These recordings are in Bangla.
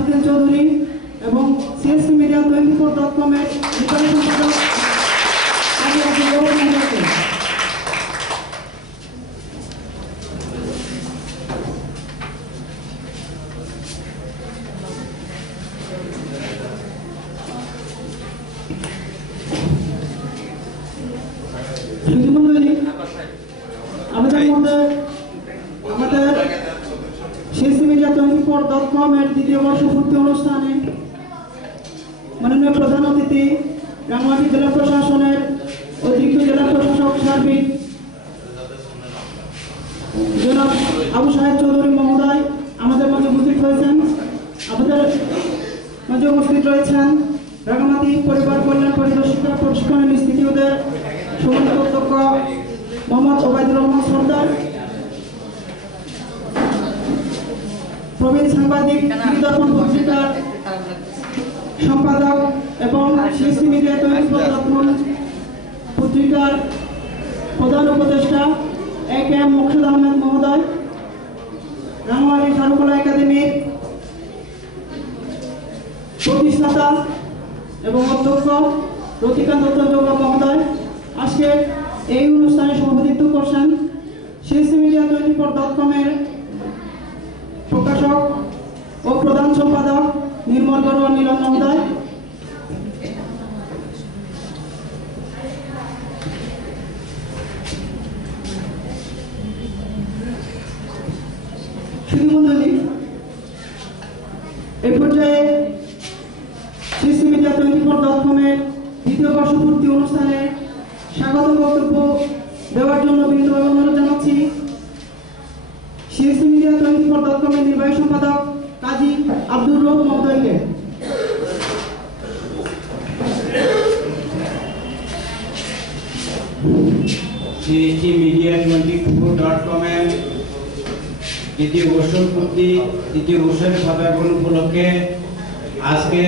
তাজউদ্দিন চৌধুরী এবং সিএসসি মিডিয়া 24.com এর নির্বাহী সম্পাদক কাজী আব্দুর রউফ মহোদয়কে। আমাদের সিএসসি মিডিয়া 24.com এর দ্বিতীয় বর্ষপূর্তি অনুষ্ঠানে মাননীয় প্রধান অতিথি রাঙ্গামাটি জেলা প্রশাসনের অতিরিক্ত জেলা প্রশাসক সার্বিক জনাব আবু সাহেব চৌধুরী মহোদয় আমাদের মাঝে উপস্থিত হয়েছেন। আমাদের মাঝে উপস্থিত রয়েছেন রাঙ্গামাটি পরিবার কল্যাণ পরিদর্শিকা প্রশিক্ষণ ইনস্টিটিউটের সম্মানিত অধ্যক্ষ মোহাম্মদ ওবায়দুর রহমান সর্দার, প্রবীণ সাংবাদিক দর্পণ পত্রিকার সম্পাদক এবং সিএসসি মিডিয়া 24.com পত্রিকার প্রধান উপদেষ্টা এ.কে.এম. মকসুদ আহমেদ মহোদয়, রাঙ্গামাটি চারুকলা একাডেমির প্রতিষ্ঠাতা এবং অধ্যক্ষ রতিকান্ত চন্দ্র মহোদয় আজকে এই অনুষ্ঠানে সভাপতিত্ব করছেন। সিএসসি মিডিয়া 24.com এর প্রকাশক ও প্রধান সম্পাদক নির্মল বড়ুয়া মিলন মহোদয়, সুধীমণ্ডলী। এই পর্যায়ে সিএসসি মিডিয়া 24.com এর দ্বিতীয় বর্ষপূর্তি অনুষ্ঠানে স্বাগত বক্তব্য দেওয়ার জন্য বিনীতভাবে অনুরোধ জানাচ্ছি সিএসসি মিডিয়া 24.com এর নির্বাহী সম্পাদক কাজী আব্দুর রউফ মহোদয়কে। সিএসসি মিডিয়া 24.com এর দ্বিতীয় বর্ষপূর্তি দ্বিতীয় বর্ষের পদার্পণ উপলক্ষে আজকে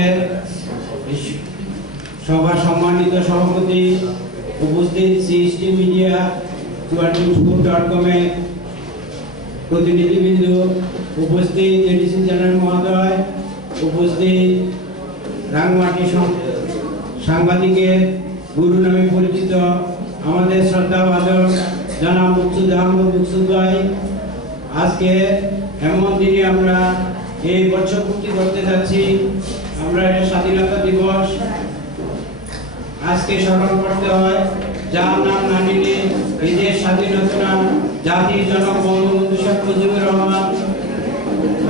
সভার সম্মানিত সভাপতি উপস্থিত সিএসসি মিডিয়া 24.com এর প্রতিনিধিবৃন্দ, উপস্থিত এডিসি জেনারেল মহোদয়, উপস্থিত রাঙ্গামাটি সাংবাদিকের গুরু নামে পরিচিত আমাদের শ্রদ্ধাভাজন জনাব মকসুদ আহমদ মকসুদ ভাই, আজকে এমন দিনে আমরা এই বর্ষপূর্তি করতে যাচ্ছি। আমরা স্বাধীনতা দিবস আজকে স্মরণ করতে হয়, যার নাম না নিলে এই দেশ স্বাধীনতা নাম জাতির জনক বঙ্গবন্ধু শেখ মুজিবুর রহমান।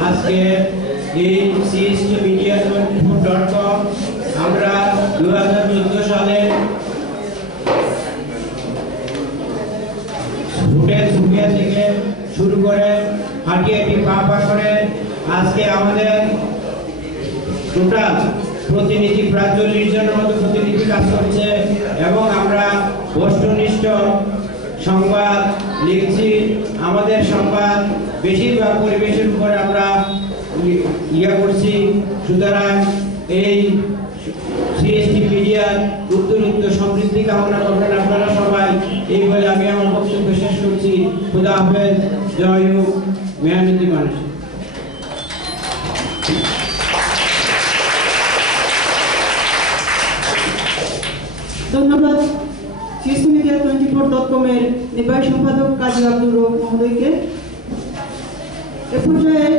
আজকে এই সিএসসি মিডিয়া 24.com আমরা 2014 সালে ভোটের সুবিধা থেকে শুরু করে হাঁটিয়াটি পা করে আজকে আমাদের টোটাল প্রতিনিধি প্রায় 40 জনের মতো প্রতিনিধি কাজ করছে এবং আমরা বস্তুনিষ্ঠ সংবাদ লিখছি। আমাদের সংবাদ বেশিরভাগ পরিবেশের উপরে আমরা করছি। সুতরাং এই সিএসসি মিডিয়ার উত্তরোত্তর সমৃদ্ধি কামনা করবেন আপনারা সবাই। এই বলে আমি আমার বক্তব্য শেষ করছি। খুদা হাফেজ, জয় হোক, মেহনতি মানুষ। ধন্যবাদ সিএসসি মিডিয়া 24.com এর নির্বাহী সম্পাদক কাজী আব্দুর রউফ মহোদয়কে। এ পর্যায়ে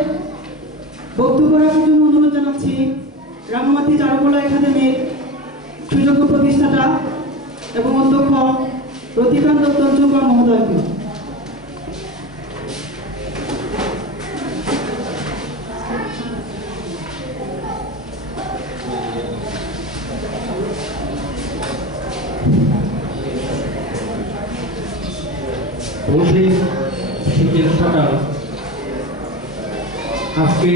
বক্তব্য রাখার জন্য অনুরোধ জানাচ্ছি রাঙ্গামাটি চারুকলা একাডেমির সুযোগ্য প্রতিষ্ঠাতা এবং অধ্যক্ষ রতিকান্ত চন্দ্র মহোদয়কে। শীতের সকাল আজকে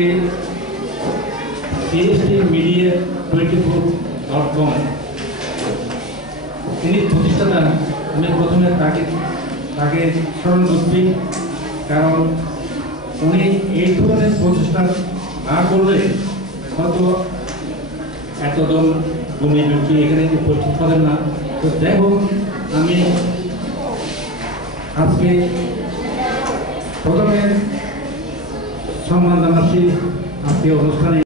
সিএসসি মিডিয়া 24.com তিনি প্রতিষ্ঠাতা। আমি প্রথমে তাকে স্মরণ করছি, কারণ উনি এই ধরনের প্রচেষ্টা না করলে হয়তো এতজন গুণী ব্যক্তি এখানে উপস্থিত হবেন না। তো যাই হোক, আমি আজকে প্রথমে সম্মান জানাচ্ছি আজকে অনুষ্ঠানে।